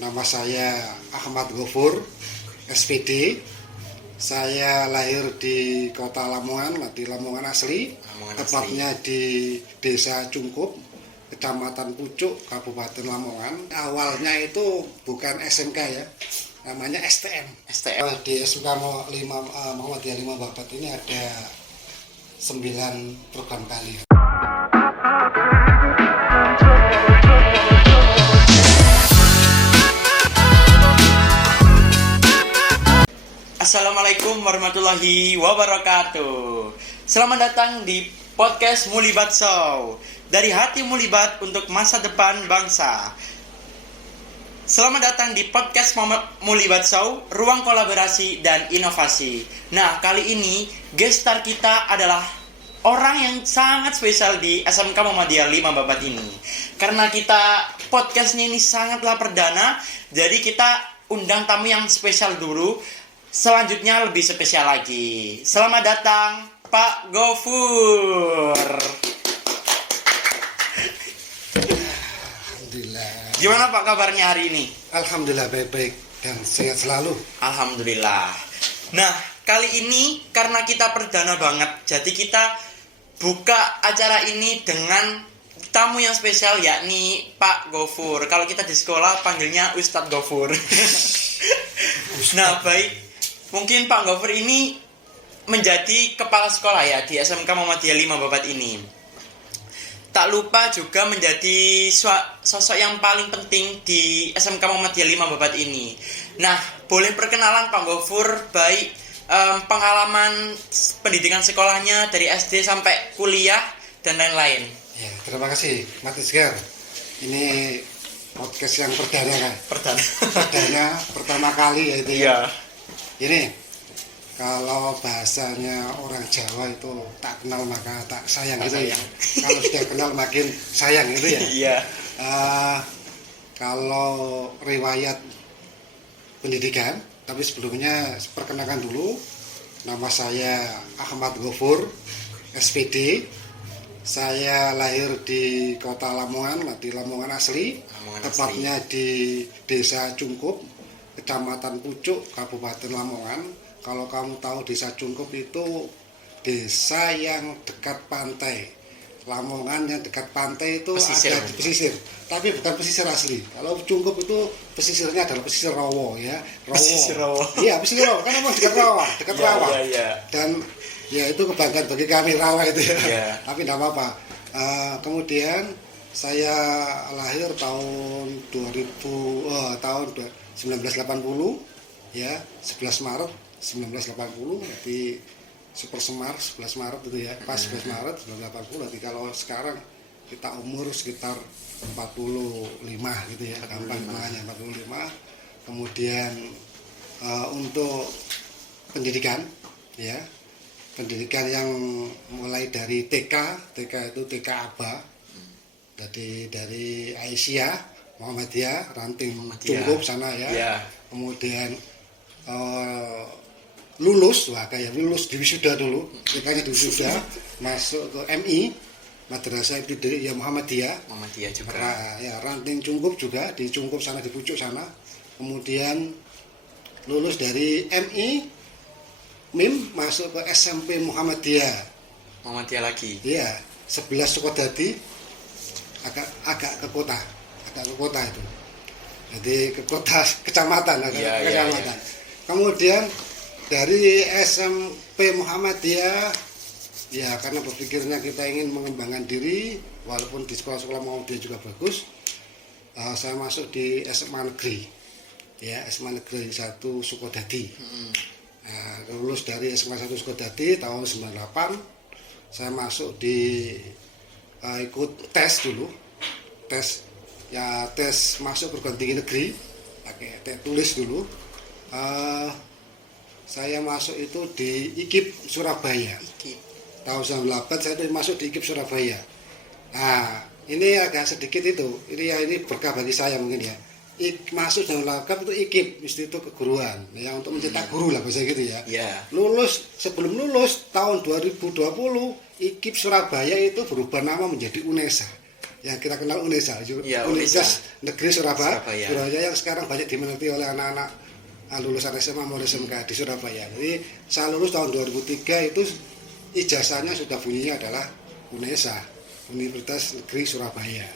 Nama saya Ahmad Ghafur, SPD. Saya lahir di kota Lamongan, di Lamongan asli, tepatnya di Desa Cungkup, Kecamatan Pucuk, Kabupaten Lamongan. Awalnya itu bukan SMK ya, namanya STM. Di SMK Muhammadiyah 5 Babat ini ada 9 program kali. Assalamualaikum warahmatullahi wabarakatuh. Selamat datang di podcast Mulibat Show. Dari hati Mulibat untuk masa depan bangsa. Selamat datang di podcast Mulibat Show, ruang kolaborasi dan inovasi. Nah, kali ini guest star kita adalah orang yang sangat spesial di SMK Muhammadiyah 5 Babat ini. Karena kita podcastnya ini sangatlah perdana, jadi kita undang tamu yang spesial dulu. Selanjutnya lebih spesial lagi. Selamat datang Pak Ghafur. Alhamdulillah. Gimana Pak kabarnya hari ini? Alhamdulillah baik-baik dan sehat selalu. Alhamdulillah. Nah, kali ini karena kita perdana banget, jadi kita buka acara ini dengan tamu yang spesial, yakni Pak Ghafur. Kalau kita di sekolah panggilnya Ustadz Ghafur. Nah, baik. Mungkin Pak Ghafur ini menjadi kepala sekolah ya di SMK Muhammadiyah 5 Babat ini. Tak lupa juga menjadi sosok yang paling penting di SMK Muhammadiyah 5 Babat ini. Nah, boleh perkenalan Pak Ghafur, baik pengalaman pendidikan sekolahnya dari SD sampai kuliah dan lain-lain. Ya, terima kasih, Mati Segar. Ini podcast yang perdana kan? Perdana pertama kali ya itu. Iya. Ini kalau bahasanya orang Jawa itu tak kenal maka tak sayang gitu ya. Kalau sudah kenal makin sayang gitu ya. Iya. Kalau riwayat pendidikan, tapi sebelumnya perkenalkan dulu, nama saya Ahmad Ghafur, SPD. Saya lahir di kota Lamongan, di Lamongan asli, tepatnya di Desa Cungkup, Kecamatan Pucuk, Kabupaten Lamongan. Kalau kamu tahu Desa Cungkup itu desa yang dekat pantai. Lamongan yang dekat pantai itu pesisir. Ada di pesisir, tapi bukan pesisir asli. Kalau Cungkup itu pesisirnya adalah pesisir rawa ya. Pesisir rawa. Iya, pesisir rawa. Kan memang dekat rawa, dekat rawa. Iya. Dan ya itu kebanggaan bagi kami rawa itu ya. Yeah. Tapi tidak apa-apa. Kemudian saya lahir tahun 1980 ya, 11 Maret 1980, nanti Super Semar 11 Maret itu ya, pas 11 Maret 1980. Nanti kalau sekarang kita umur sekitar 45 gitu ya, gampang namanya 45. Kemudian untuk pendidikan ya, pendidikan yang mulai dari TK itu TK Aba, jadi dari Aisyah Muhammadiyah ranting Cungkup sana ya. Yeah. Kemudian lulus di wisuda dulu, kita di wisuda masuk ke MI, Madrasah Ibtidaiyah Muhammadiyah juga. Ya, ranting Cungkup juga, di Cungkup sana, di Pucuk sana. Kemudian lulus dari MI MIM masuk ke SMP Muhammadiyah lagi. Iya, 11 Sukodadi, agak ke kota itu. Jadi ke kota kecamatan, kecamatan. Iya. Kemudian dari SMP Muhammadiyah ya, karena berpikirnya kita ingin mengembangkan diri, walaupun di sekolah-sekolah Muhammadiyah juga bagus, saya masuk di SMA Negeri. Ya, SMA Negeri 1 Sukodadi. Nah, lulus dari SMA 1 Sukodadi tahun 98, saya masuk di ikut tes dulu. Tes masuk perguruan tinggi negeri, pakai tes tulis dulu. Saya masuk itu di IKIP Surabaya. Tahun 98 saya masuk di IKIP Surabaya. Nah, ini agak sedikit itu. Ini berkah bagi saya mungkin ya. Masuk dan lengkap itu IKIP, Institut Keguruan, yang untuk mencetak guru lah bahasa gitu ya. Yeah. Sebelum lulus tahun 2020, IKIP Surabaya itu berubah nama menjadi UNESA. yang kita kenal UNESA, Ya, Universitas Negeri Surabaya, Surabaya. yang sekarang banyak diminati oleh anak-anak lulusan SMA maupun SMK di Surabaya. Jadi saya lulus tahun 2003 itu ijazahnya sudah bunyinya adalah UNESA, Universitas Negeri Surabaya.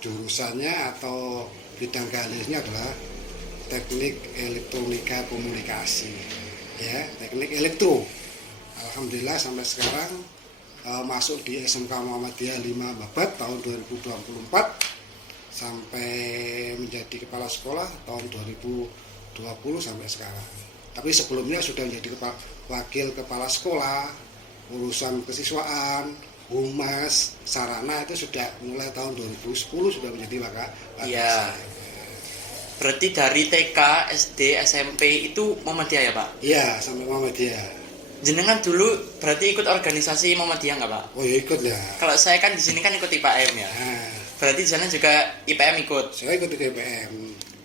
Jurusannya atau bidang keahliannya adalah teknik elektronika komunikasi, ya, teknik elektro. Alhamdulillah sampai sekarang masuk di SMK Muhammadiyah 5 Babat tahun 2024 sampai menjadi kepala sekolah tahun 2020 sampai sekarang. Tapi sebelumnya sudah menjadi wakil kepala sekolah, urusan kesiswaan, humas, sarana itu sudah mulai tahun 2010 sudah menjadi wakil. Iya. Berarti dari TK, SD, SMP itu Muhammadiyah ya Pak? Iya, sampai Muhammadiyah. Jenengan dulu berarti ikut organisasi Muhammadiyah nggak Pak? Oh ya ikut ya. Kalau saya kan di sini kan ikut IPM ya. Nah, Berarti di sana juga IPM ikut. saya ikut di IPM.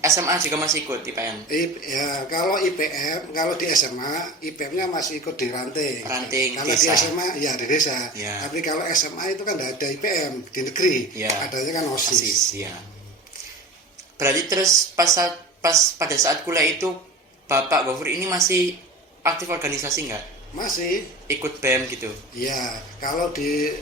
SMA juga masih ikut IPM. Ya, kalau IPM, kalau di SMA, IPM-nya masih ikut di ranting. Ranting, kalau desa. di SMA, ya di desa. Ya. Tapi kalau SMA itu kan tidak ada IPM di negeri. Ya. Adanya kan OSIS. OSIS ya. Berarti terus pas pada saat kuliah itu Bapak Gofur ini masih aktif organisasi nggak? Masih. Ikut BEM gitu? Ya, kalau di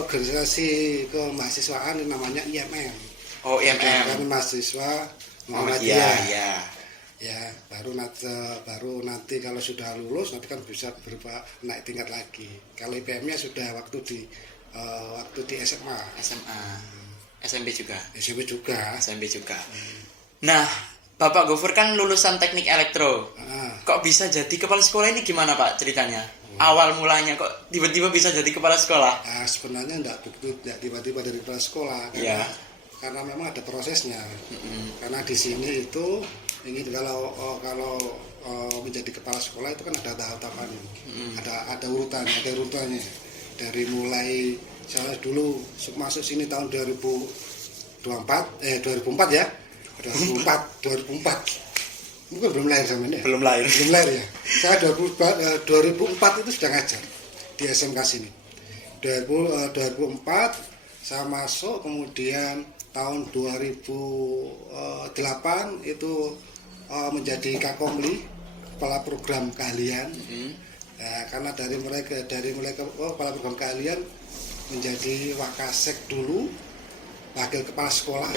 organisasi kemahasiswaan ini namanya IMM. Oh IMM. Kan mahasiswa Muhammadiyah Muhammadiyah. ya. Ya, baru nanti kalau sudah lulus nanti kan bisa berupa naik tingkat lagi. Kalau IPM-nya sudah waktu di SMA. SMA. SMP juga. SMP juga. SMP juga. Nah, Bapak Gofur kan lulusan teknik elektro. Kok bisa jadi kepala sekolah ini gimana Pak ceritanya? Awal mulanya kok tiba-tiba bisa jadi kepala sekolah? Nah, sebenarnya enggak tiba-tiba dari kepala sekolah karena memang ada prosesnya. Karena di sini itu ingin kalau menjadi kepala sekolah itu kan ada tahapan, ada urutannya. Dari mulai saya dulu masuk sini tahun 2004 ya. 2004 mungkin belum lahir sama ini ya? Belum lahir ya. Saya 2004 itu sudah ngajar di SMK sini. 2004 saya masuk, kemudian tahun 2008 itu menjadi Kakomli, kepala program keahlian. Karena dari mulai kepala program keahlian menjadi Wakasek dulu, wakil kepala sekolah.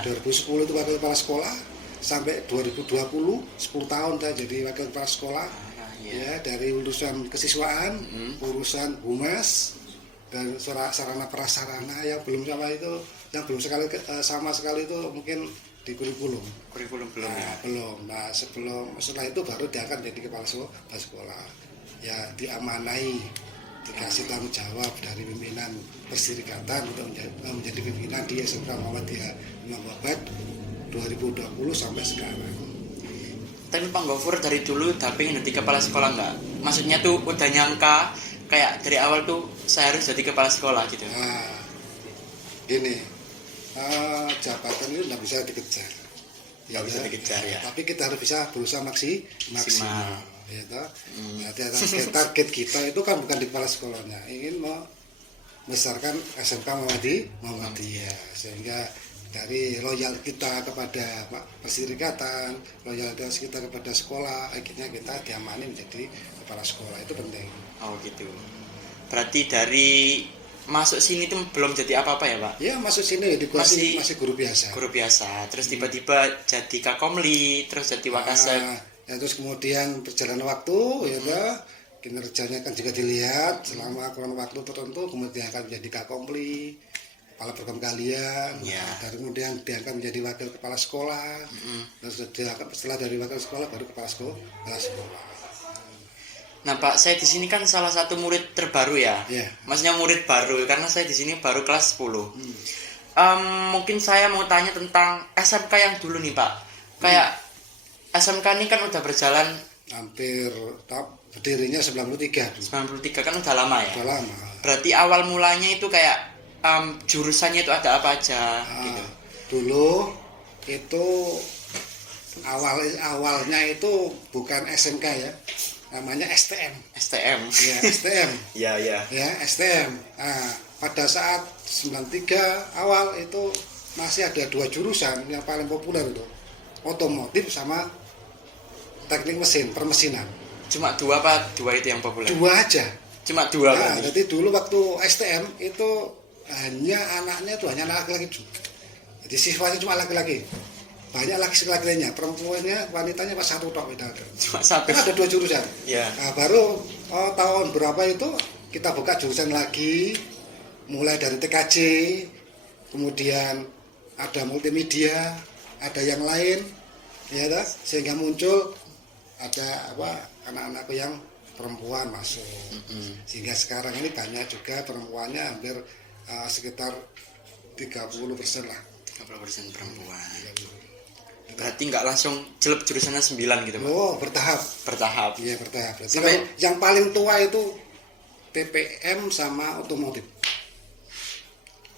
2010 itu wakil kepala sekolah sampai 2020 10 tahun saya jadi wakil kepala sekolah. Ya, dari urusan kesiswaan, urusan humas dan sarana prasarana yang belum sama sekali itu mungkin di kurikulum belum ya. Belum. Nah, setelah itu baru diangkat jadi kepala sekolah. Ya, diamanai, dikasih tanggung jawab dari pimpinan perserikatan untuk menjadi pimpinan di SMK Muhammadiyah 5 Babat 2020 sampai sekarang. Tapi Pak Gofur dari dulu tapi jadi kepala sekolah nggak? Maksudnya tuh udah nyangka kayak dari awal tuh saya harus jadi kepala sekolah gitu? Nah, gini, jabatan itu nggak bisa dikejar. Nggak bisa dikejar ya. Tapi kita harus bisa berusaha maksimal. Ya, target kita itu kan bukan di kepala sekolahnya, ingin membesarkan SMK Muhammadiyah, sehingga dari loyal kita kepada perserikatan, loyalitas kita kepada sekolah, akhirnya kita diamani menjadi kepala sekolah. Itu penting. Oh gitu. Berarti dari masuk sini tuh belum jadi apa-apa ya Pak? Ya, masuk sini masih guru biasa. Guru biasa. Terus tiba-tiba jadi Kakomli, terus jadi Wakasek. Ya, terus kemudian perjalanan waktu, ya, kinerjanya kan juga dilihat selama kurang waktu tertentu, kemudian akan menjadi Kakomli, kepala program keahlian, dan kemudian diangkat menjadi wakil kepala sekolah, terus setelah dari wakil sekolah baru kepala sekolah. Nah Pak, saya di sini kan salah satu murid terbaru ya. Maksudnya murid baru karena saya di sini baru kelas 10. Mungkin saya mau tanya tentang SMK yang dulu nih Pak. Kayak SMK ini kan udah berjalan hampir berdirinya 93 kan udah lama ya? Udah lama. Berarti awal mulanya itu kayak jurusannya itu ada apa aja gitu? Dulu itu awalnya itu bukan SMK ya. namanya STM. STM. Ya, STM. Ya, ya. Ya, STM. Nah, pada saat 93 awal itu masih ada 2 jurusan yang paling populer itu. Otomotif sama teknik mesin, permesinan. Cuma 2 apa 2 itu yang populer? 2 aja. Cuma 2 Nah, kan? jadi dulu waktu STM itu hanya anaknya itu hanya laki-laki juga. Jadi siswanya cuma laki-laki. Banyak laki-laki lainnya, perempuannya, wanitanya pas 1 tok itu ada. Cuma 1. Kan ada 2 jurusan. Ya. Nah, baru tahun berapa itu kita buka jurusan lagi, mulai dari TKJ, kemudian ada multimedia, ada yang lain, ya toh? Sehingga muncul ada anak-anakku yang perempuan masuk. Sehingga sekarang ini banyak juga perempuannya, hampir sekitar 30% lah. 30% perempuan. Berarti nggak langsung jelek jurusannya 9 gitu, Pak? Oh, bertahap. Bertahap. Iya, bertahap. Berarti Sampai yang paling tua itu TPM sama otomotif.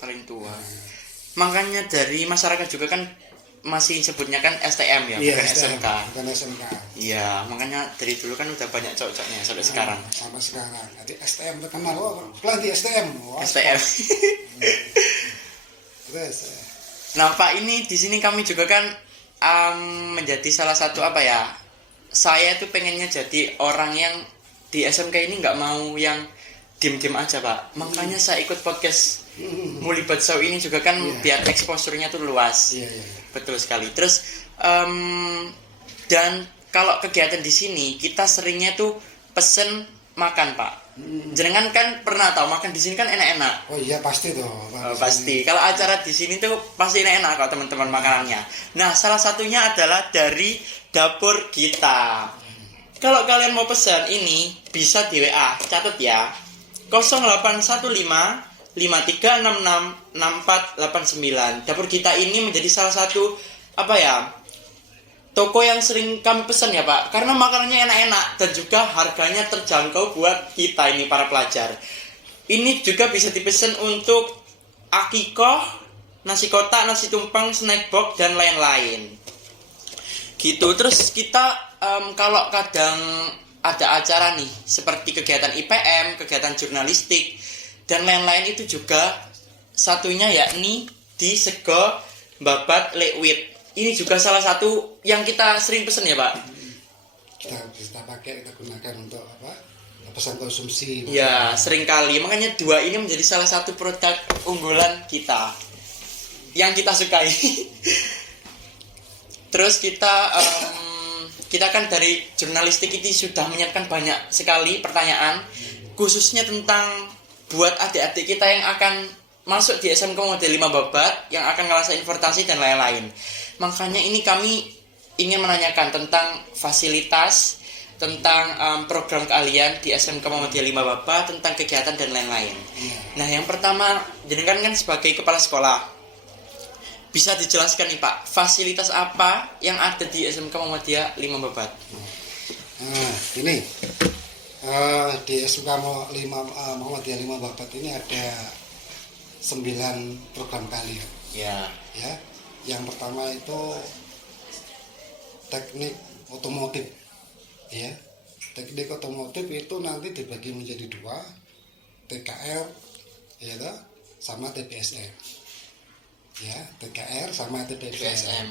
paling tua. Makanya dari masyarakat juga kan masih sebutnya kan STM ya, Iya, bukan STM, SMK. bukan SMK. Iya, makanya dari dulu kan udah banyak cocoknya sampai sekarang. Sampai sekarang. Jadi STM terkenal. Pelatih STM. STM. Terus. Nah, Pak, ini di sini kami juga kan menjadi salah satu saya tuh pengennya jadi orang yang di SMK ini nggak mau yang diem-diem aja, Pak. Makanya saya ikut podcast Mulibat Show ini juga kan biar exposure-nya tuh luas. Iya. Betul sekali. Terus dan kalau kegiatan di sini kita seringnya tuh pesen makan, Pak. Jenengan kan pernah tahu makan di sini kan enak-enak. Oh iya, pasti tuh. Pasti. Kalau acara di sini tuh pasti enak-enak kok teman-teman makanannya. Nah, salah satunya adalah dari dapur kita. Kalau kalian mau pesan ini bisa di WA, catat ya. 0815 5366 6489. Dapur kita ini menjadi salah satu toko yang sering kami pesan ya, Pak. Karena makanannya enak-enak dan juga harganya terjangkau buat kita ini para pelajar. Ini juga bisa dipesan untuk akikoh, nasi kotak, nasi tumpeng, snack box dan lain-lain. Gitu. Terus kita kalau kadang ada acara nih seperti kegiatan IPM, kegiatan jurnalistik dan lain-lain itu juga satunya yakni di Sego Babat Lekwit. Ini juga salah satu yang kita sering pesen ya, Pak. Kita pakai, kita gunakan untuk pesan konsumsi. Ya, sering kali. Makanya 2 ini menjadi salah satu produk unggulan kita yang kita sukai. Terus kita kan dari jurnalistik ini sudah menyiapkan banyak sekali pertanyaan khususnya tentang buat adik-adik kita yang akan masuk di SMK model 5 Babat, yang akan ngerasain investasi dan lain-lain. Makanya ini kami ingin menanyakan tentang fasilitas, tentang program keahlian di SMK Muhammadiyah 5 Babat, tentang kegiatan dan lain-lain. Nah, yang pertama, jenengan kan sebagai kepala sekolah, bisa dijelaskan nih, Pak, fasilitas apa yang ada di SMK Muhammadiyah 5 Babat? Nah, ini di SMK Muhammadiyah 5 Babat ini ada 9 program keahlian. Ya. Yang pertama itu teknik otomotif. Ya. Teknik otomotif itu nanti dibagi menjadi 2, TKR ya toh, sama TPSM. Ya, TKR sama TPSM.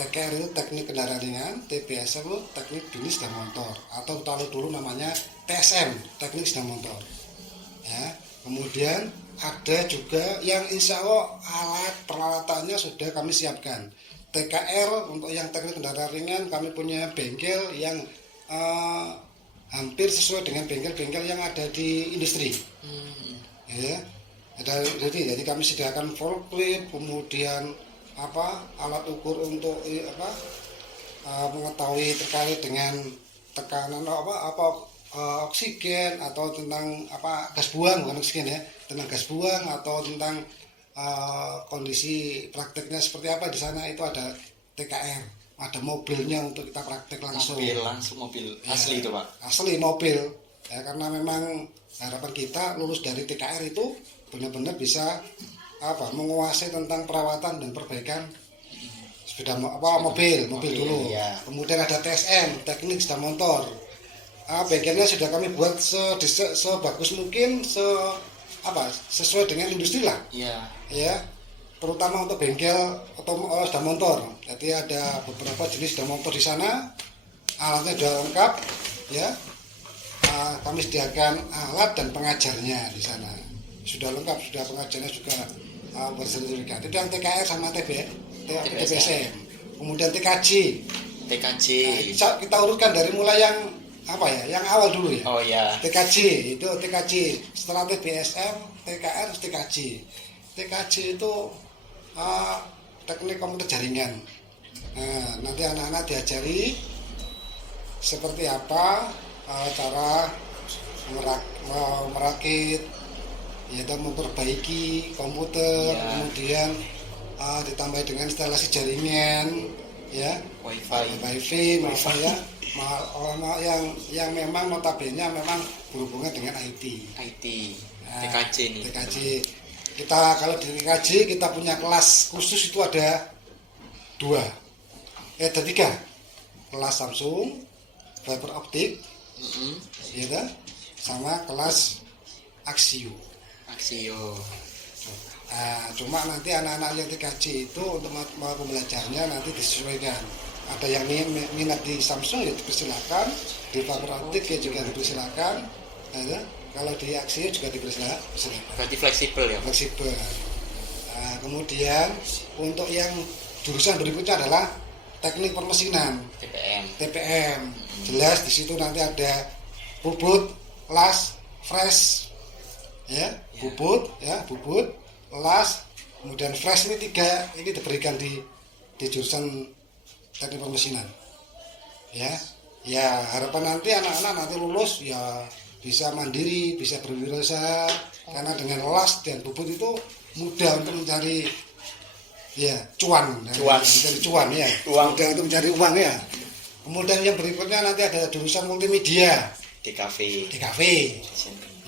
TKR itu teknik kendaraan ringan, TPSM itu teknik jenis dan motor, atau kalau dulu namanya TSM, teknik dan motor. Ya, kemudian ada juga yang insya Allah alat peralatannya sudah kami siapkan. TKR untuk yang teknik kendaraan ringan kami punya bengkel yang hampir sesuai dengan bengkel-bengkel yang ada di industri. Ya, jadi kami sediakan forklift, kemudian alat ukur untuk mengetahui terkait dengan tekanan oksigen atau tentang gas buang, bukan oksigen ya, tentang gas buang atau tentang kondisi prakteknya seperti apa di sana. Itu ada TKR, ada mobilnya untuk kita praktek langsung. Mobil asli itu, Pak. Asli mobil ya, karena memang harapan kita lulus dari TKR itu benar-benar bisa menguasai tentang perawatan dan perbaikan sepeda mobil dulu. Ya. Kemudian ada TSM, teknik sepeda motor. bengkelnya sudah kami buat sebagus mungkin, sesuai dengan industri lah. Iya. Ya, terutama untuk bengkel sepeda motor. Jadi ada beberapa jenis sepeda motor di sana, alatnya sudah lengkap, ya. Kami sediakan alat dan pengajarnya di sana. Sudah lengkap, sudah pengajarnya juga bersertifikat. Itu yang TKR sama TBSM. Kemudian TKJ. Nah, kita urutkan dari mulai yang yang awal dulu ya. Oh ya. TKJ itu TKJ. Setelah TBSM, TKR, TKJ. TKJ itu teknik komputer jaringan. Nah, nanti anak-anak diajari seperti apa cara merakit, yaitu memperbaiki komputer, kemudian ditambah dengan instalasi jaringan, ya, wifi ya, yang memang notabene memang berhubungan dengan IT. TKJ nih. TKJ. Kita kalau di TKJ kita punya kelas khusus itu ada 3. Kelas Samsung fiber optik, ya, sama kelas Axio. Cuma nanti anak-anak yang TKJ itu untuk pembelajarannya nanti disesuaikan. Ada yang minat di Samsung ya dipersilakan, di fiber optik ya juga dipersilakan, ya. Kalau di Axio juga dipersilakan. Berarti fleksibel ya? Fleksibel. Kemudian untuk yang jurusan berikutnya adalah teknik permesinan, TPM. Jelas di situ nanti ada bubut, las, fresh, ya, bubut, las, kemudian fresh. Ini 3 ini diberikan di jurusan teknik permesinan. Ya, harapan nanti anak-anak nanti lulus ya bisa mandiri, bisa berwirausaha, karena dengan las dan bubut itu mudah untuk mencari cuan ya, mudah untuk mencari uang ya. Kemudian yang berikutnya nanti ada jurusan multimedia, DKV,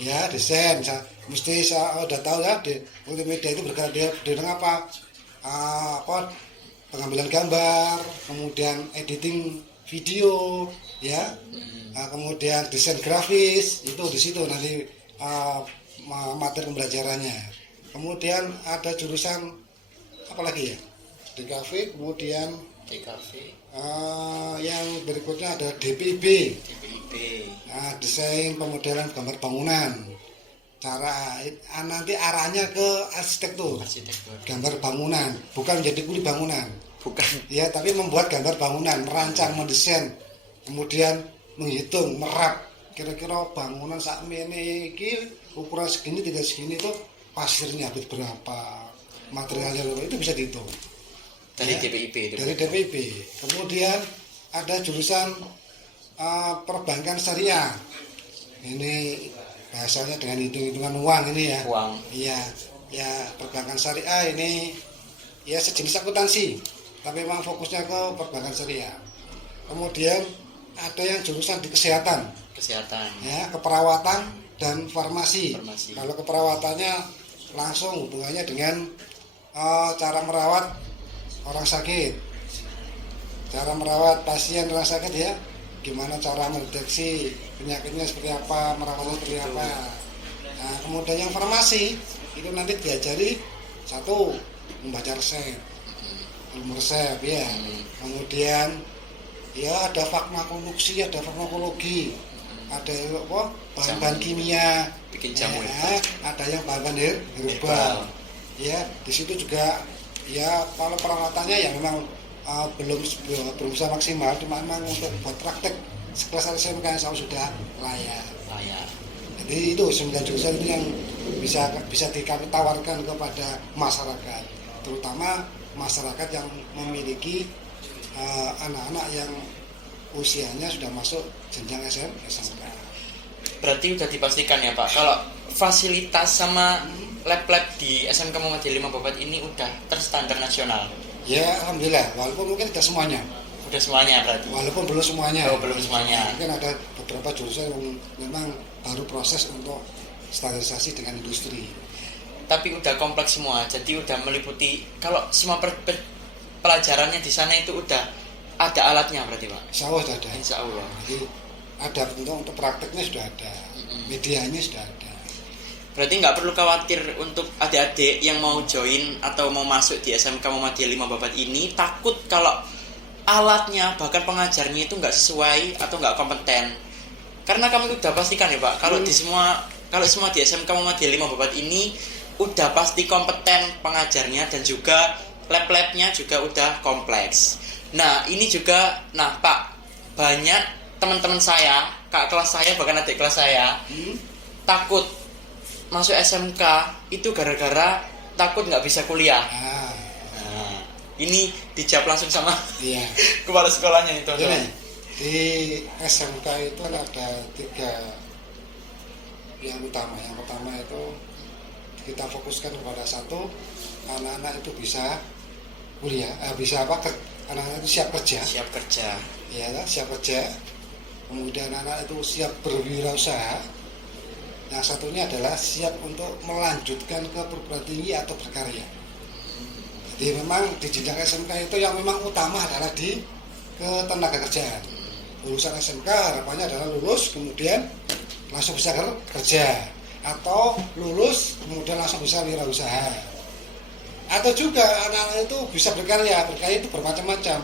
ya, desain. Mesti saya udah tahu ya, di multimedia itu bergerak dengan apa? Pengambilan gambar, kemudian editing video, ya, kemudian desain grafis, itu di situ nanti materi pembelajarannya. Kemudian ada jurusan apa lagi ya? DKV, kemudian yang berikutnya ada DPIB. Desain pemodelan gambar bangunan. Nanti arahnya ke arsitektur. Gambar bangunan, bukan menjadi kuli bangunan. Bukan. Ya, tapi membuat gambar bangunan, merancang, mendesain, kemudian menghitung, merap kira-kira bangunan saat ini ukuran segini, tidak segini itu pasirnya habis berapa, materialnya itu bisa dihitung. Dari DPIB itu. Dari DPIB. Kemudian ada jurusan perbankan syariah. Ini bahasanya dengan hitung-hitungan uang ini ya. Uang. Iya, ya, perbankan syariah ini ya sejenis akuntansi, tapi memang fokusnya ke perbankan syariah. Kemudian ada yang jurusan di kesehatan. Ya, keperawatan dan farmasi. Kalau keperawatannya langsung hubungannya dengan cara merawat orang sakit, cara merawat pasien orang sakit, ya, gimana cara mendeteksi penyakitnya seperti apa, merawatnya seperti apa. Nah, kemudian yang farmasi itu nanti diajari satu membaca resep, ilmu resep, ya. Kemudian ya ada farmakologi, ada farmakologi, ada bahan-bahan kimia, bikin jamu, ada yang bahan-bahan herbal. Ya, di situ juga ya kalau perawatannya ya memang belum bisa maksimal, cuma memang untuk buat praktek sekelas SMK yang sudah layak. Jadi itu 9 jurusan itu yang bisa kami tawarkan kepada masyarakat, terutama masyarakat yang memiliki anak-anak yang usianya sudah masuk jenjang SMK. Berarti sudah dipastikan ya Pak, kalau fasilitas sama lab-lab di SMK Muhammadiyah 5 Babat ini udah terstandar nasional. Ya, alhamdulillah, walaupun mungkin tidak semuanya. Udah semuanya berarti. Walaupun belum semuanya. Belum semuanya. Mungkin ada beberapa jurusan yang memang baru proses untuk standarisasi dengan industri. Tapi udah kompleks semua, jadi udah meliputi, kalau semua pelajarannya di sana itu udah ada alatnya berarti Pak. Insya Allah sudah ada. Insya Allah. Jadi ada untuk prakteknya sudah ada, medianya sudah ada. Berarti nggak perlu khawatir untuk adik-adik yang mau join atau mau masuk di SMK Muhammadiyah 5 Babat ini takut kalau alatnya bahkan pengajarnya itu nggak sesuai atau nggak kompeten. Karena kami udah pastikan ya Pak, kalau semua di SMK Muhammadiyah 5 Babat ini udah pasti kompeten pengajarnya dan juga lab-labnya juga udah kompleks. Nah ini juga, nah Pak, banyak teman-teman saya, kakak kelas saya bahkan adik kelas saya takut masuk SMK itu gara-gara takut nggak bisa kuliah. Nah, ini dijawab langsung sama kepala sekolahnya itu. Di SMK itu ada 3 yang utama. Yang pertama itu kita fokuskan kepada satu, anak-anak itu bisa kuliah, anak-anak itu siap kerja. Ya, siap kerja. Kemudian anak itu siap berwirausaha. Yang satunya adalah siap untuk melanjutkan ke perguruan tinggi atau berkarya. Jadi memang di jenjang SMK itu yang memang utama adalah di ketenaga kerjaan. Lulusan SMK harapannya adalah lulus kemudian langsung bisa kerja, atau lulus kemudian langsung bisa wirausaha, atau juga anak-anak itu bisa berkarya itu bermacam-macam,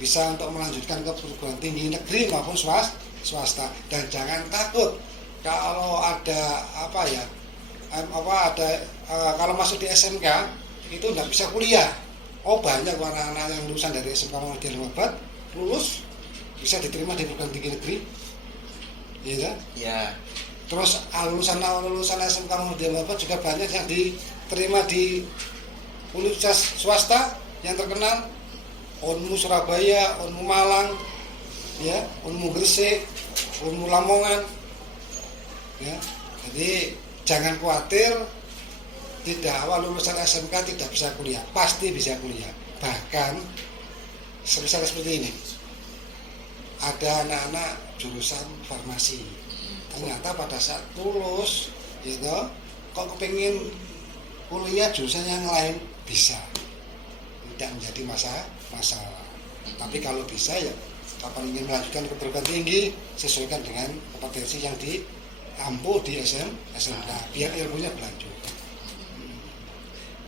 bisa untuk melanjutkan ke perguruan tinggi negeri maupun swasta. Dan jangan takut kalau ada kalau masuk di SMK itu tidak bisa kuliah. Banyak anak-anak yang lulusan dari SMK Muhammadiyah 5 Babat lulus bisa diterima di perguruan tinggi negeri, ya kan? Ya. Terus lulusan SMK Muhammadiyah 5 Babat juga banyak yang diterima di universitas swasta yang terkenal, Unmu Surabaya, Unmu Malang, ya, Unmu Gresik, Unmu Lamongan. Ya, jadi jangan khawatir tidak awal lulusan SMK tidak bisa kuliah, pasti bisa kuliah. Bahkan misalnya seperti ini, ada anak-anak jurusan farmasi, ternyata pada saat lulus, gitu, kok kepingin kuliah jurusan yang lain, bisa, tidak menjadi masalah. Tapi kalau bisa ya, kapan ingin melanjutkan ke perguruan tinggi, sesuaikan dengan kompetensi yang diampu di SMK, biar ilmunya berlanjut.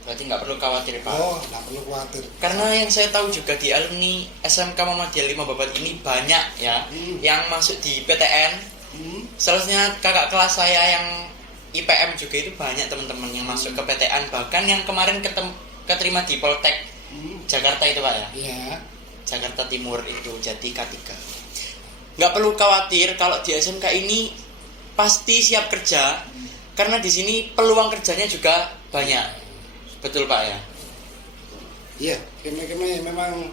Berarti nggak perlu khawatir Pak. Nggak perlu khawatir. Karena yang saya tahu juga di alumni SMK Muhammadiyah 5 Babat ini banyak ya yang masuk di PTN. Selanjutnya kakak kelas saya yang IPM juga itu banyak teman-teman yang masuk ke PTN, bahkan yang kemarin keterima di Poltek Jakarta itu Pak ya. Iya. Jakarta Timur itu, jadi K3. Nggak perlu khawatir kalau di SMK ini pasti siap kerja, karena di sini peluang kerjanya juga banyak. Betul Pak ya? Iya, kami memang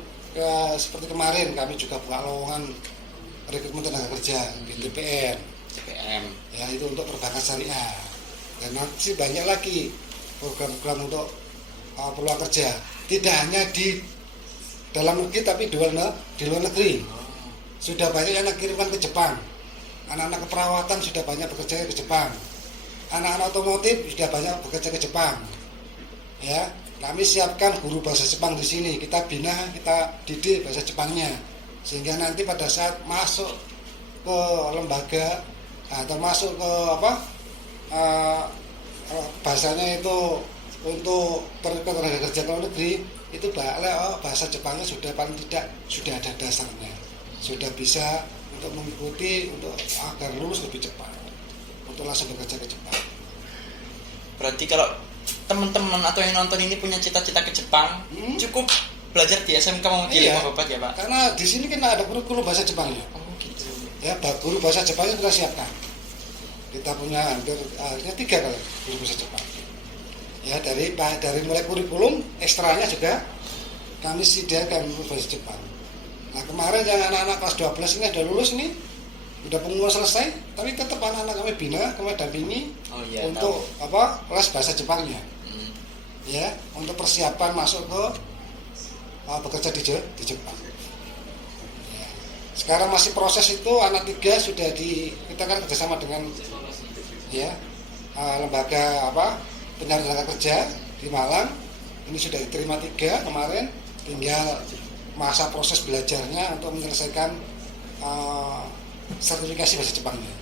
seperti kemarin kami juga buka lowongan rekrutmen tenaga kerja di TPM. Ya, itu untuk perbankan syariah. Dan nanti banyak lagi program-program untuk peluang kerja. Tidak hanya di dalam negeri tapi di luar negeri. Sudah banyak yang kirimkan ke Jepang. Anak-anak keperawatan sudah banyak bekerja ke Jepang. Anak-anak otomotif sudah banyak bekerja ke Jepang. Ya, kami siapkan guru bahasa Jepang di sini. Kita bina, kita didik bahasa Jepangnya, sehingga nanti pada saat masuk ke lembaga atau masuk ke bahasanya itu untuk tenaga kerja luar negeri, itu bahasa Jepangnya sudah paling tidak sudah ada dasarnya, sudah bisa untuk mengikuti untuk agar lulus lebih cepat untuk langsung bekerja ke Jepang. Berarti kalau teman-teman atau yang nonton ini punya cita-cita ke Jepang, cukup belajar di SMK Muhammadiyah 5 Babat ya Pak? Karena di sini kan ada kurikulum bahasa Jepangnya. Gitu. Ya, guru bahasa Jepangnya kita siapkan. Kita punya hampir 3 kali guru bahasa Jepang. Ya, dari mulai kurikulum ekstranya juga kami sediakan guru bahasa Jepang. Nah, kemarin yang anak-anak kelas 12 ini sudah lulus nih, udah pengumuman selesai, tapi tetap anak-anak kami bina, kami dampingi untuk kelas bahasa Jepangnya, ya, untuk persiapan masuk ke bekerja di Jepang. Ya. Sekarang masih proses itu, anak 3 sudah kita kan kerjasama dengan lembaga pencarian tenaga kerja di Malang, ini sudah diterima 3 kemarin, tinggal masa proses belajarnya untuk menyelesaikan sertifikasi bahasa Jepangnya.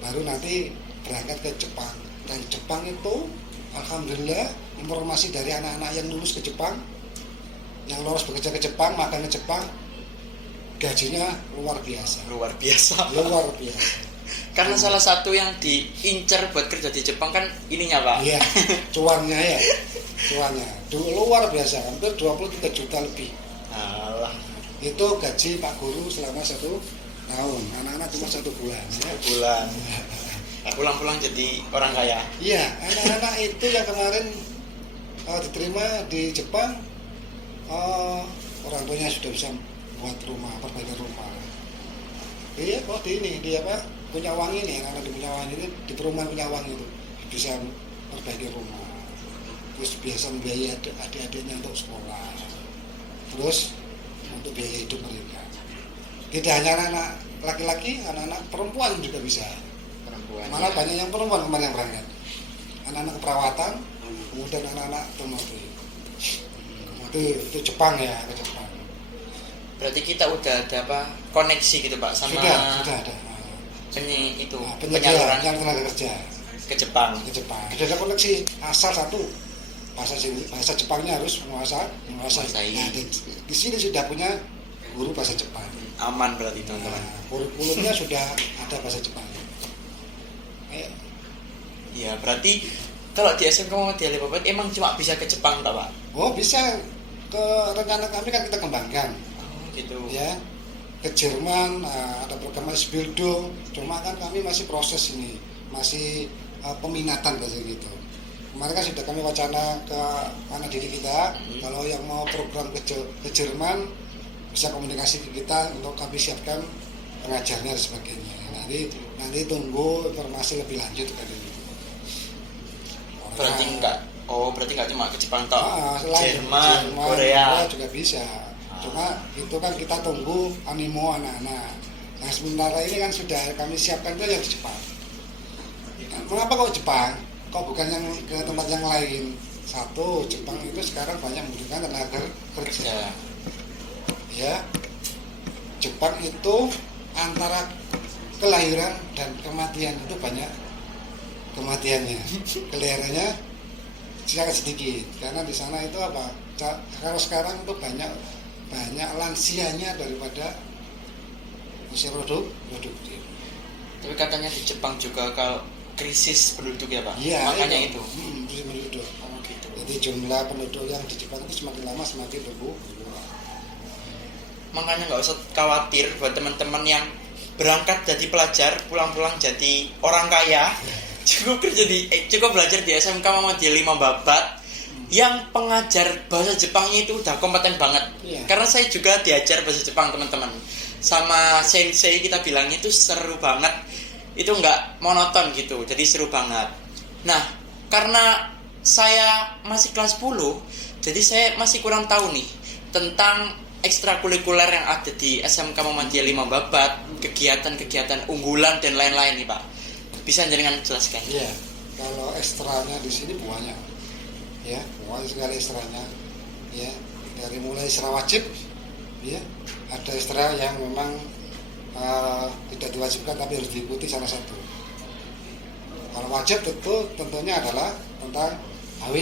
Baru nanti berangkat ke Jepang. Dan Jepang itu alhamdulillah informasi dari anak-anak yang lulus ke Jepang, yang lolos bekerja ke Jepang, makan ke Jepang, gajinya luar biasa. Luar biasa. Luar biasa. Karena salah satu yang diincar buat kerja di Jepang kan ininya Pak. Iya, cuannya ya. Cuannya. Luar biasa, hampir 23 juta lebih. Alah. Itu gaji Pak Guru selama 1 tahun. Anak-anak cuma 1 bulan. Ya. Bulan. Pulang-pulang jadi orang kaya. Iya, anak-anak itu yang kemarin diterima di Jepang, orang tuanya sudah bisa buat rumah, perbaikan rumah. Iya, kok di apa? Punyawangi nih, anak-anak di Punyawangi ini di perumahan Punyawangi itu bisa perbaiki rumah. Terus biasa membiayai adik-adiknya untuk sekolah. Terus untuk biaya hidup mereka. Tidak hanya anak-anak laki-laki, anak-anak perempuan juga bisa. Malah banyak yang perempuan kemarin yang berangkat. Anak-anak keperawatan, kemudian anak-anak otomotif. Itu Jepang ya, ke Jepang. Berarti kita udah ada apa? Koneksi gitu Pak sama Sudah ada. Penyaluran yang tenaga kerja ke Jepang. Sudah ada koneksi asal satu. Bahasa Jepangnya harus menguasai. Nah, di sini sudah punya guru bahasa Jepang. Aman berarti teman-teman. Kurikulumnya sudah ada bahasa Jepang. Ya berarti kalau di SMK Muhammadiyah Babat emang cuma bisa ke Jepang Pak? Oh bisa, ke rencana kami kan kita kembangkan. Oh gitu. Ya, ke Jerman ada program Bildo, cuma kan kami masih proses ini, masih peminatan kayak gitu. Kemarin kan sudah kami wacana ke anak didik kita, kalau yang mau program ke Jerman bisa komunikasi ke kita untuk kami siapkan pengajarnya dan sebagainya. Nanti tunggu informasi lebih lanjut kan ini. Berarti enggak cuma ke Jepang toh. Jerman, Korea juga bisa. Cuma itu kan kita tunggu animo anak-anak. Nah sementara ini kan sudah kami siapkan itu yang di Jepang. Nah, kenapa kok Jepang? Kok bukan yang ke tempat yang lain? Satu, Jepang itu sekarang banyak membutuhkan tenaga kerja. Ya, Jepang itu antara kelahiran dan kematian itu banyak kematiannya. Kelahirannya sangat sedikit karena di sana itu apa? Kalau sekarang itu banyak lansianya daripada usia produktif. Tapi katanya di Jepang juga kalau krisis penduduk ya Pak? Iya, makanya itu. Krisis penduduk. Oh, gitu. Jadi jumlah penduduk yang di Jepang itu semakin lama semakin berkurang. Makanya nggak usah khawatir buat teman-teman yang berangkat jadi pelajar, pulang-pulang jadi orang kaya. Cukup belajar di SMK Muhammadiyah 5 Babat yang pengajar bahasa Jepangnya itu udah kompeten banget. Karena saya juga diajar bahasa Jepang teman-teman. Sama sensei kita bilangnya itu seru banget. Itu nggak monoton gitu, jadi seru banget. Nah, karena saya masih kelas 10, jadi saya masih kurang tahu nih tentang ekstrakurikuler yang ada di SMK Muhammadiyah 5 Babat, kegiatan-kegiatan unggulan dan lain-lain nih Pak. Bisa jenengan jelaskan? Iya, kalau ekstranya di sini banyak. Ya, banyak sekali ekstranya. Ya, dari mulai ekstra wajib, ya, ada ekstra yang memang tidak diwajibkan tapi harus diikuti salah satu. Kalau wajib tentunya adalah tentang HW,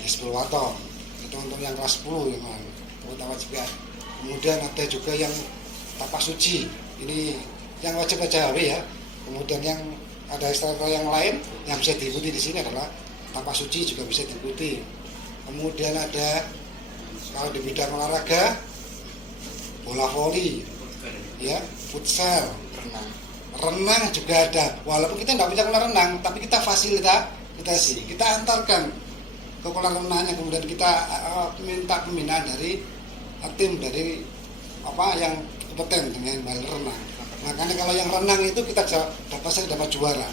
Hizbul Waton. Itu untuk yang kelas 10 yang kita wajibkan. Kemudian ada juga yang tapak suci. Ini yang wajib aja HW ya. Kemudian yang ada ekstra yang lain yang bisa diikuti di sini adalah tapak suci juga bisa diikuti. Kemudian ada kalau di bidang olahraga bola voli, ya, futsal, renang juga ada. Walaupun kita tidak punya kolam renang, tapi kita fasilitasi, kita antarkan ke kolam renangnya. Kemudian kita minta pembinaan dari tim dari yang kompeten dengan hal renang. Makanya kalau yang renang itu kita dapat juara,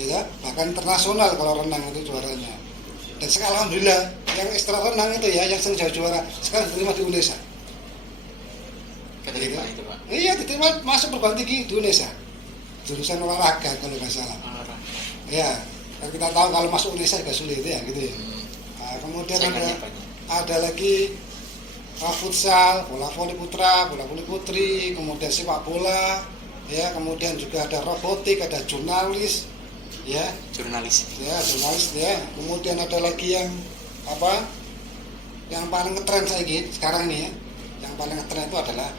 ya, bahkan internasional kalau renang itu juaranya. Dan sekarang alhamdulillah yang ekstra renang itu ya, yang sering juara sekarang diterima di UNESA. Keterima itu Pak? Iya, diterima masuk perguruan tinggi di UNESA, jurusan olahraga kalau nggak salah. Ya, kita tahu kalau masuk UNESA agak sulit ya, gitu ya. Nah, kemudian ada lagi futsal, bola voli putra, bola voli putri, kemudian sepak bola, ya, kemudian juga ada robotik, ada jurnalis, ya, Jurnalis. ya. Kemudian ada lagi yang apa? Yang paling ngetren sekarang ini ya. Yang paling ngetren itu adalah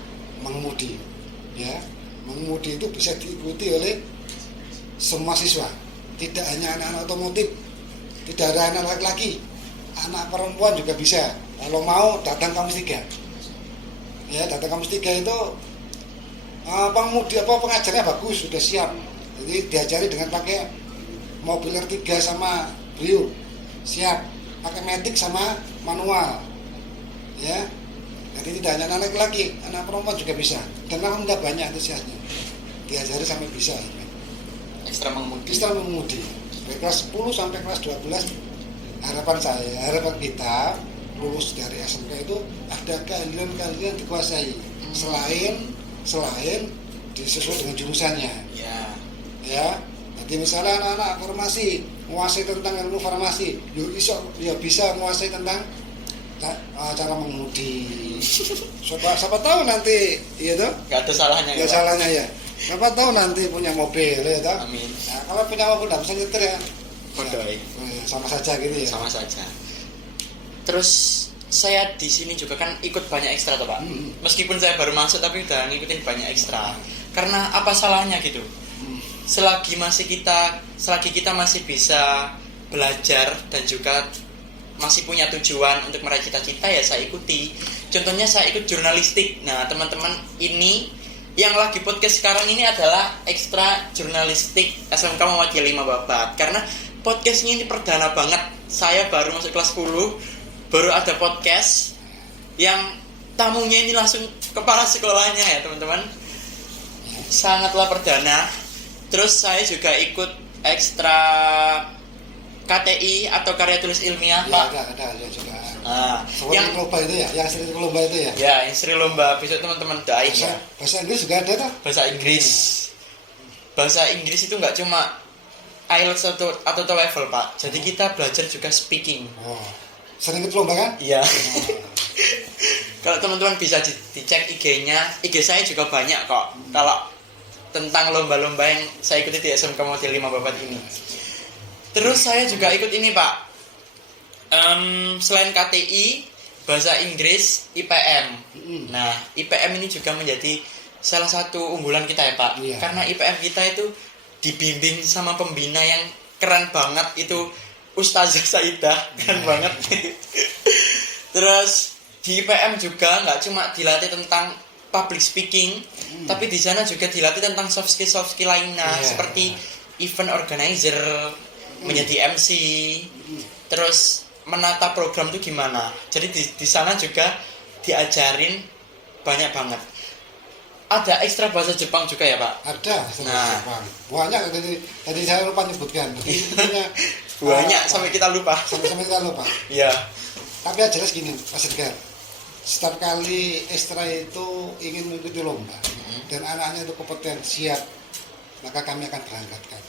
mengemudi, ya. Mengemudi itu bisa diikuti oleh semua siswa, tidak hanya anak-anak otomotif, tidak ada anak laki-laki, anak perempuan juga bisa. Kalau mau datang kampus 3, ya, datang kampus 3 itu pengemudi pengajarnya bagus, sudah siap. Jadi diajari dengan pakai mobil R3 sama Brio, siap, pakai matic sama manual, ya. Jadi tidak hanya anak laki-laki, anak perempuan juga bisa. Dan alhamdulillah banyak antusiasnya, diajari sampai bisa. Ekstra mengemudi. Kita mengemudi dari kelas 10 sampai kelas 12. Harapan kita lulus dari SMK itu ada keahlian dikuasai selain sesuai dengan jurusannya. Ya. Jadi misalnya anak-anak farmasi menguasai tentang ilmu farmasi, bisa menguasai tentang cara mengemudi. Siapa tahu nanti, iya tuh? Gak ada salahnya. Gak salahnya ya. Siapa tahu nanti punya mobil, ya toh? Amin. Nah, kalau punya mobil nggak bisa nyetir ya. Kondoi. Sama saja gitu ya. Sama saja. Terus saya di sini juga kan ikut banyak ekstra toh Pak. Meskipun saya baru masuk tapi udah ngikutin banyak ekstra. Karena apa salahnya gitu? Selagi kita masih bisa belajar dan juga masih punya tujuan untuk meraih cita-cita, ya saya ikuti. Contohnya saya ikut jurnalistik. Nah teman-teman, ini yang lagi podcast sekarang ini adalah ekstra jurnalistik SMK Muhammadiyah 5 Babat. Karena podcastnya ini perdana banget. Saya baru masuk kelas 10, baru ada podcast yang tamunya ini langsung kepala sekolahnya ya teman-teman. Sangatlah perdana. Terus saya juga ikut ekstra KTI atau karya tulis ilmiah, ya, Pak. Ada juga. Nah, yang lomba itu ya, yang seri lomba itu ya. Ya, yang seri lomba besok teman-teman doain ya. Bahasa Inggris juga ada tuh. Bahasa Inggris. Bahasa Inggris itu nggak cuma IELTS atau TOEFL, Pak. Jadi kita belajar juga speaking. Oh. Sering ikut lomba kan? Iya. Kalau teman-teman bisa dicek IG-nya, IG saya juga banyak kok. Kalau tentang lomba-lomba yang saya ikuti di SMK Muhammadiyah 5 Babat ini. Terus saya juga ikut ini Pak. Selain KTI, bahasa Inggris, IPM. Nah, IPM ini juga menjadi salah satu unggulan kita ya Pak. Iya. Karena IPM kita itu dibimbing sama pembina yang keren banget, itu Ustazah Saidah, keren banget. Terus di IPM juga nggak cuma dilatih tentang public speaking, tapi di sana juga dilatih tentang soft skill lainnya, seperti event organizer, menjadi MC, terus menata program itu gimana. Jadi di sana juga diajarin banyak banget. Ada ekstra bahasa Jepang juga ya Pak? Ada bahasa Jepang. Banyak tadi saya lupa nyebutkan. Banyak sampai kita lupa. Sampai kita lupa. Iya. Tapi yang jelas gini, Mas Edgar. Setiap kali ekstra itu ingin mengikuti lomba dan anaknya itu kompeten, siap, maka kami akan berangkatkan.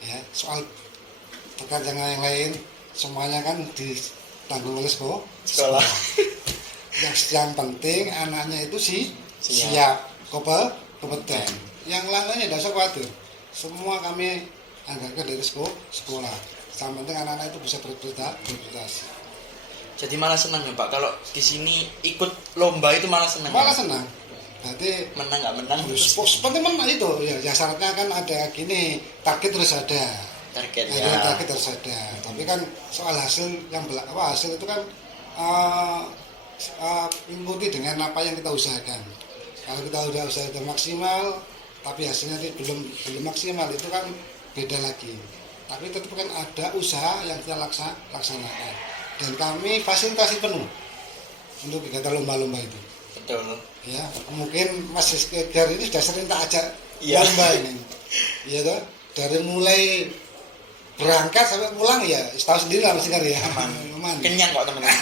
Ya, soal pekerjaan yang lain semuanya kan ditanggung oleh sekolah. Yang penting anaknya itu siap, kompeten. Yang lainnya tidak usah khawatir. Semua kami anggarkan dari sekolah. Yang penting anak-anak itu bisa berprestasi. Jadi malah senang ya Pak, kalau di sini ikut lomba itu malah senang. Malah senang. Berarti menang nggak menang. Penting menang itu ya syaratnya kan ada gini, target terus ada. Target Target terus ada. Tapi kan soal hasil hasil itu kan mengikuti dengan apa yang kita usahakan. Kalau kita udah usaha maksimal, tapi hasilnya belum maksimal, itu kan beda lagi. Tapi tetap kan ada usaha yang kita laksanakan. Dan kami fasilitasi penuh untuk kegiatan lomba-lomba itu. Betul. Ya, mungkin Mas Edgar ini sudah sering tak ajak lomba ini. Iya toh, dari mulai berangkat sampai pulang ya, tahu sendiri lah Mas Edgar ya. Aman. Kenyang kok teman-teman.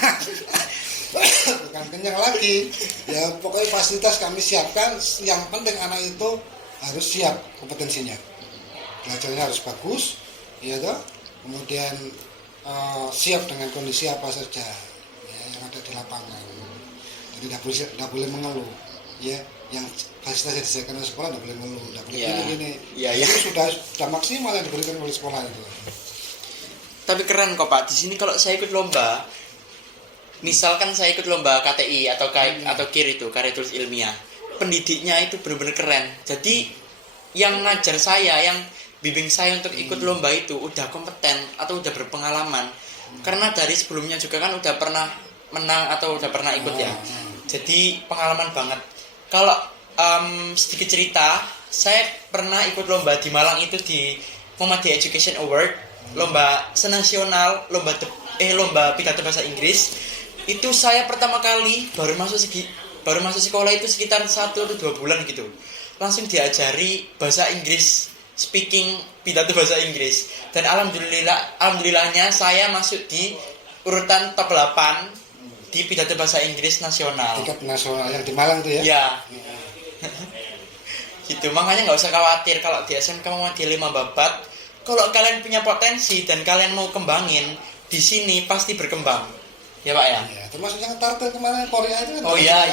Bukan kenyang lagi. Ya pokoknya fasilitas kami siapkan. Yang penting anak itu harus siap kompetensinya. Belajarnya harus bagus, iya toh. Kemudian siap dengan kondisi apa saja ya, yang ada di lapangan. tidak boleh mengeluh, ya. Yang fasilitas yang disediakan oleh sekolah tidak boleh mengeluh, tidak boleh gini. Itu sudah maksimal yang diberikan oleh sekolah itu. Tapi keren kok Pak. Di sini kalau saya ikut lomba, misalkan saya ikut lomba KTI atau KIR itu, karya tulis ilmiah, pendidiknya itu benar-benar keren. Jadi yang ngajar saya, yang bimbing saya untuk ikut lomba itu udah kompeten atau udah berpengalaman. Karena dari sebelumnya juga kan udah pernah menang atau udah pernah ikut ya. Jadi pengalaman banget. Kalau sedikit cerita, saya pernah ikut lomba di Malang itu di Muhammadiyah Education Award, lomba senasional, lomba pidato bahasa Inggris. Itu saya pertama kali baru masuk sekolah itu sekitar 1 atau 2 bulan gitu. Langsung diajari bahasa Inggris, speaking pidato bahasa Inggris. Dan alhamdulillahnya saya masuk di urutan top 8 di pidato bahasa Inggris nasional. Tingkat nasional yang di Malang tuh ya? Iya. Gitu, makanya nggak usah khawatir kalau di SMK Muhammadiyah 5 Babat. Kalau kalian punya potensi dan kalian mau kembangin, di sini pasti berkembang. Ya Pak ya? Ya, termasuk yang tampil kemarin Korea itu kan. Oh iya.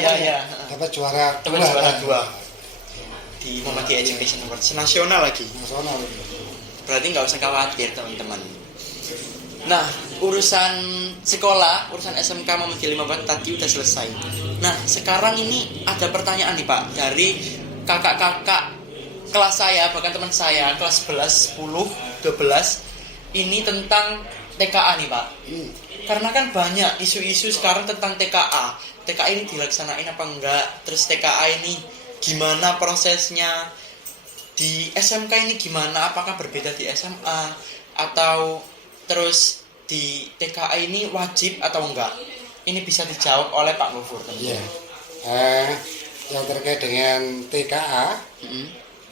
Dapat juara 2 di Muhammadiyah Education Award nasional lagi. Nasional. Berarti nggak usah khawatir teman-teman. Nah, urusan sekolah, urusan SMK Muhammadiyah 5 Babat tadi udah selesai. Nah, sekarang ini ada pertanyaan nih Pak dari kakak-kakak kelas saya, bahkan teman saya kelas 11, 10, 12 ini tentang TKA nih Pak. Karena kan banyak isu-isu sekarang tentang TKA. TKA ini dilaksanain apa enggak? Terus TKA ini gimana prosesnya? Di SMK ini gimana? Apakah berbeda di SMA? Atau terus di TKA ini wajib atau enggak? Ini bisa dijawab oleh Pak Gofur. Iya. Yang terkait dengan TKA,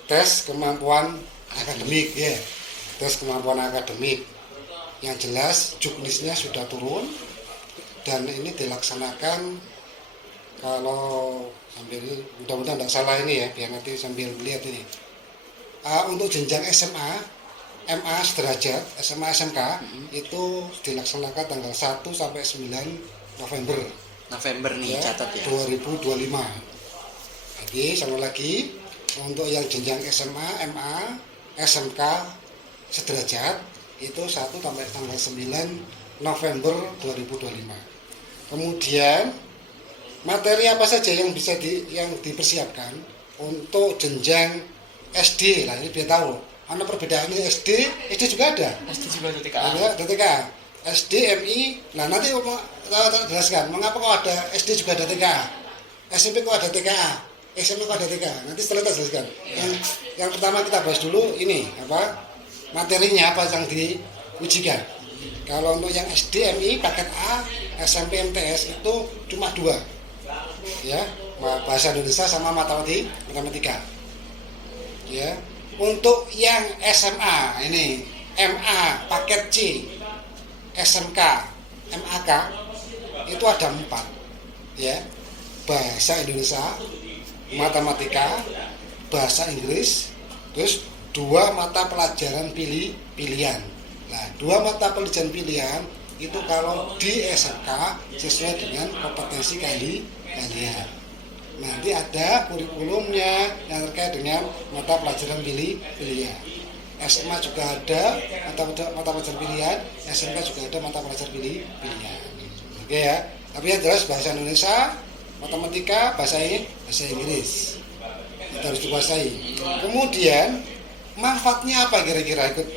tes kemampuan akademik ya. Tes kemampuan akademik. Yang jelas juknisnya sudah turun dan ini dilaksanakan kalau sambil mudah-mudahan tidak salah ini ya, biar nanti sambil melihat ini. Untuk jenjang SMA, MA sederajat, SMA SMK itu dilaksanakan tanggal 1 sampai 9 November. November nih ya, catat ya. 2025. Jadi sama lagi untuk yang jenjang SMA, MA, SMK sederajat itu 1 sampai tanggal 9 November 2025. Kemudian materi apa saja yang bisa yang dipersiapkan untuk jenjang SD lah, ini biar tahu. Mana perbedaannya SD juga ada. SD juga ada TKA. Ada TKA. SD, MI. Nah nanti kita jelaskan mengapa kok ada SD juga ada TKA. SMP kok ada TKA. SMP kok ada TKA. Nanti setelah kita jelaskan. Yang pertama kita bahas dulu ini apa? Materinya apa yang diujikan. Kalau untuk yang SD, MI, paket A, SMP, MTS itu cuma 2 ya, bahasa Indonesia sama matematika ya. Untuk yang SMA ini MA, paket C, SMK, MAK itu ada 4 ya, bahasa Indonesia, matematika, bahasa Inggris, terus 2 mata pelajaran pilihan. Nah, 2 mata pelajaran pilihan itu kalau di SMK sesuai dengan kompetensi kalian. Nanti ada kurikulumnya yang terkait dengan mata pelajaran pilihan. SMA juga ada mata pelajaran pilihan, SMK juga ada mata pelajaran pilihan. Oke ya. Tapi yang jelas bahasa Indonesia, matematika, bahasa Inggris. Kita harus dikuasai. Kemudian manfaatnya apa kira-kira ikut?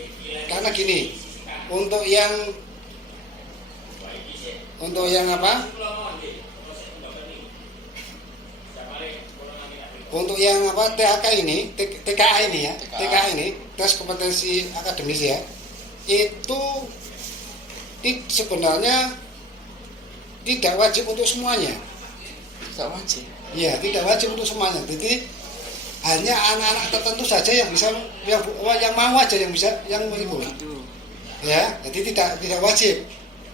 Karena gini, untuk yang apa? Untuk yang apa TKA ini ya, TKA ini tes kompetensi akademis ya, itu sebenarnya tidak wajib untuk semuanya. Tidak wajib. Iya, tidak wajib untuk semuanya. Jadi hanya anak-anak tertentu saja yang bisa, yang mau aja yang bisa, yang mau ikut. Ya, jadi tidak wajib.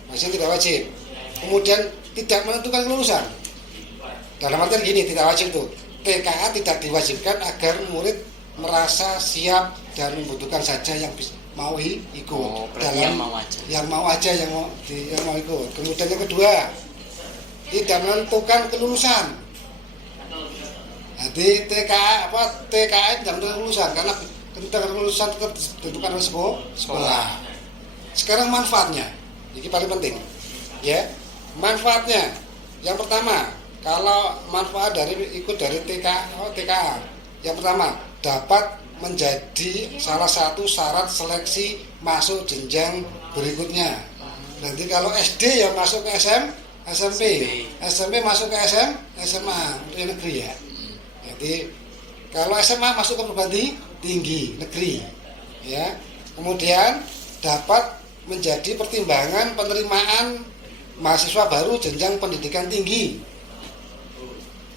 Maksudnya tidak wajib. Kemudian tidak menentukan kelulusan. Dalam artian gini, tidak wajib tuh. TKA tidak diwajibkan agar murid merasa siap dan membutuhkan saja yang mau ikut. Oh, dalam yang mau aja. Yang mau ikut. Kemudian yang kedua, tidak menentukan kelulusan. Jadi TKN tidak menentukan kelulusan karena ketentuan kelulusan ditentukan oleh sekolah. Sekarang manfaatnya, ini paling penting, ya. Manfaatnya, yang pertama, kalau manfaat ikut dari TKA, yang pertama dapat menjadi salah satu syarat seleksi masuk jenjang berikutnya. Nanti kalau SD ya masuk ke SMP masuk ke SMA untuk yang negeri ya. Jadi kalau SMA masuk ke perguruan tinggi negeri, ya. Kemudian dapat menjadi pertimbangan penerimaan mahasiswa baru jenjang pendidikan tinggi.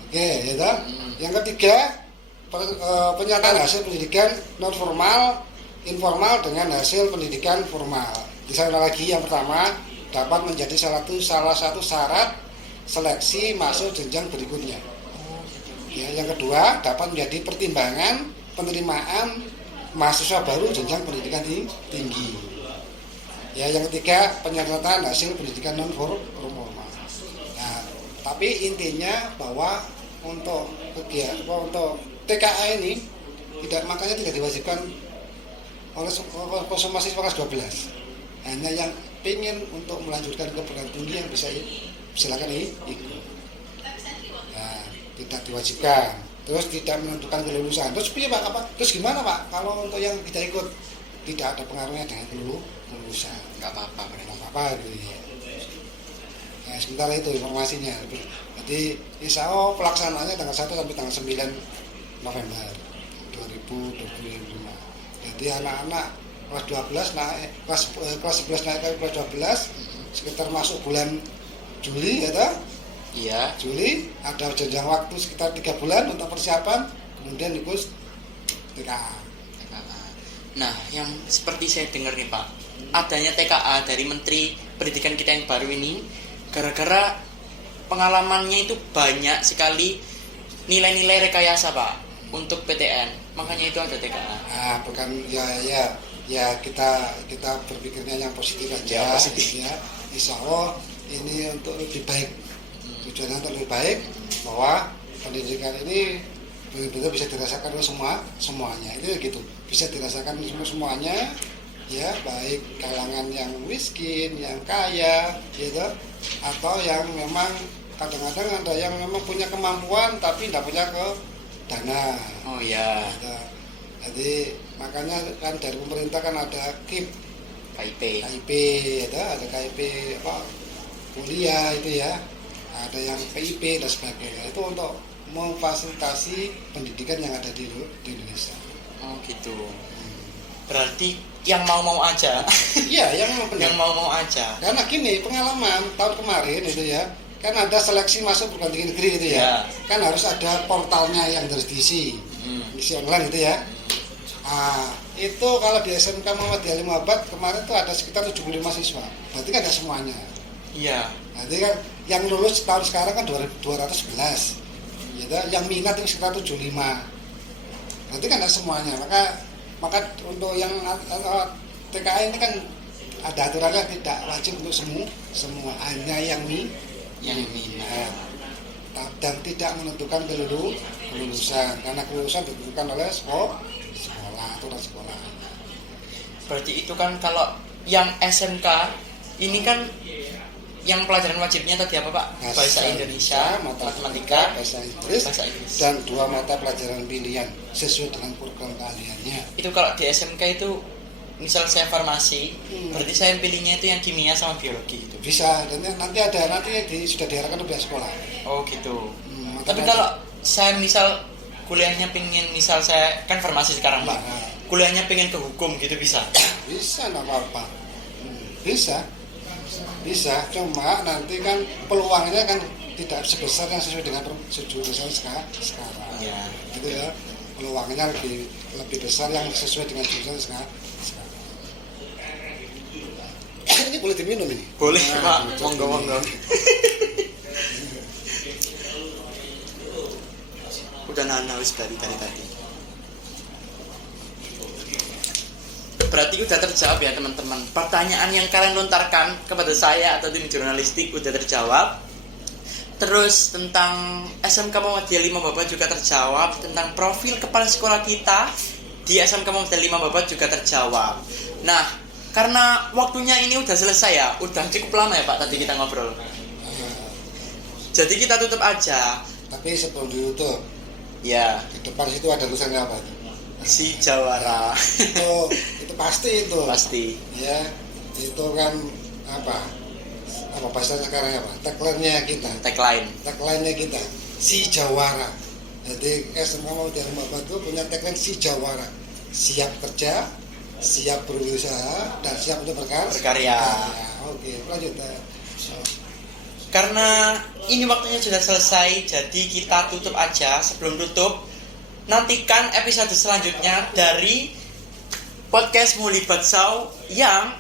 Oke, ya toh? Yang ketiga, penyataan hasil pendidikan non formal, informal dengan hasil pendidikan formal. Di sana lagi yang pertama dapat menjadi salah satu syarat seleksi masuk jenjang berikutnya. Ya, yang kedua dapat menjadi pertimbangan penerimaan mahasiswa baru jenjang pendidikan tinggi. Ya, yang ketiga penyataan hasil pendidikan non formal. Nah, tapi intinya bahwa untuk TKA ini makanya tidak diwajibkan oleh mahasiswa kelas 12. Hanya yang ingin untuk melanjutkan ke perguruan tinggi yang bisa silakan ikut. Nah, tidak diwajibkan. Terus tidak menentukan kelulusan. Terus Terus gimana Pak? Kalau untuk yang tidak ikut tidak ada pengaruhnya dengan kelulusan. Nggak apa-apa. Gitu ya. Nah, sementara itu informasinya. Jadi insya Allah pelaksanaannya tanggal 1 sampai tanggal 9 November 2025. Jadi anak-anak kelas 12 naik kelas 11 naik ke kelas 12 sekitar masuk bulan Juli ya toh? Iya. Juli ada jenjang waktu sekitar 3 bulan untuk persiapan, kemudian ikut TKA. Nah, yang seperti saya dengar nih Pak, adanya TKA dari Menteri Pendidikan kita yang baru ini, gara-gara pengalamannya itu banyak sekali nilai-nilai rekayasa Pak untuk PTN, makanya itu ada TKA. Ah, bukan ya kita berpikirnya yang positif aja. Ya, positif. Ya. Insya Allah ini untuk lebih baik, tujuannya untuk lebih baik bahwa pendidikan ini benar-benar bisa dirasakan oleh semuanya. Itu gitu, bisa dirasakan semuanya, ya, baik kalangan yang miskin, yang kaya, gitu, atau yang memang kadang-kadang ada yang memang punya kemampuan tapi tidak punya dana. Oh ya. Gitu. Jadi makanya kan dari pemerintah kan ada KIP, ada KIP kuliah itu ya, ada yang PIP dan sebagainya. Itu untuk memfasilitasi pendidikan yang ada di Indonesia. Oh gitu. Berarti yang mau aja. Iya, yang mau aja. Karena gini, pengalaman tahun kemarin itu ya, kan ada seleksi masuk perguruan tinggi negeri itu ya. Kan harus ada portalnya yang harus diisi. Isi online itu ya. Itu kalau di SMK Muhammadiyah Abad kemarin itu ada sekitar 75 siswa. Berarti kan ada semuanya. Iya. Berarti kan yang lulus tahun sekarang kan 211. Gitu, yang minat itu sekitar 75. Berarti kan ada semuanya. Maka untuk yang TKA ini kan ada aturannya tidak wajib untuk semua, hanya yang minat dan tidak menentukan kelulusan karena kelulusan ditentukan oleh sekolah, aturan sekolah. Berarti itu kan kalau yang SMK ini kan yang pelajaran wajibnya tadi apa Pak? Bahasa Indonesia, matematika, bahasa Inggris, dan 2 mata pelajaran pilihan sesuai dengan program keahliannya. Itu kalau di SMK itu misal saya farmasi, berarti saya pilihnya itu yang kimia sama biologi gitu. Bisa, dan nanti sudah diarahkan ke pihak sekolah. Oh gitu. Tapi kalau saya misal kuliahnya pengen, misal saya kan farmasi sekarang Pak, kuliahnya pengen ke hukum gitu bisa? Bisa, nggak apa-apa. Bisa, cuma nanti kan peluangnya kan tidak sebesar yang sesuai dengan jurusan sekarang. Iya. Gitu ya, peluangnya lebih besar yang sesuai dengan jurusan sekarang. Ini boleh diminum ini? Boleh Pak, monggo. Udah nahan dari tadi. Berarti udah terjawab ya teman-teman. Pertanyaan yang kalian lontarkan kepada saya atau tim jurnalistik udah terjawab. Terus tentang SMK Muhammadiyah 5 Babat juga terjawab. Tentang profil kepala sekolah kita di SMK Muhammadiyah 5 Babat juga terjawab. Nah, karena waktunya ini udah selesai ya, udah cukup lama ya Pak tadi kita ngobrol. Jadi kita tutup aja. Tapi sebelum ditutup, Ya, di depan situ ada tulisannya apa itu? si Jawara. Itu pasti itu. Pasti. Ya, itu kan apa bahasa sekarang apa? Tagline-nya kita. Tagline-nya kita, si Jawara. Jadi SMK Muhammadiyah 5 Babat itu punya tagline si Jawara. Siap kerja, siap berusaha, dan siap untuk Berkarya. Oke, lanjut. Karena ini waktunya sudah selesai, jadi kita tutup aja. Sebelum tutup, nantikan episode selanjutnya dari podcast Mulibat Show yang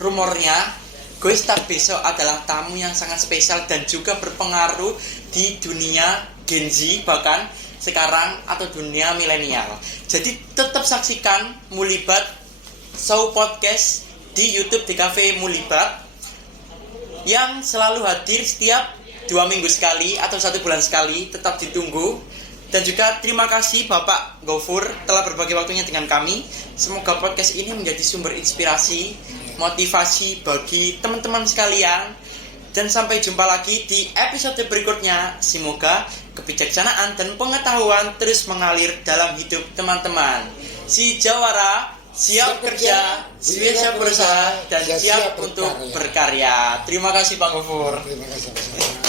rumornya Goestar besok adalah tamu yang sangat spesial dan juga berpengaruh di dunia Gen Z bahkan sekarang atau dunia milenial. Jadi tetap saksikan Mulibat Show podcast di YouTube di Cafe Mulibat yang selalu hadir setiap 2 minggu sekali atau 1 bulan sekali. Tetap ditunggu. Dan juga terima kasih Bapak Gofur telah berbagi waktunya dengan kami. Semoga podcast ini menjadi sumber inspirasi, motivasi bagi teman-teman sekalian. Dan sampai jumpa lagi di episode berikutnya. Semoga kebijaksanaan dan pengetahuan terus mengalir dalam hidup teman-teman. Si Jawara siap kerja, siap berusaha, dan siap untuk berkarya. Terima kasih Pak Gofur. Terima kasih.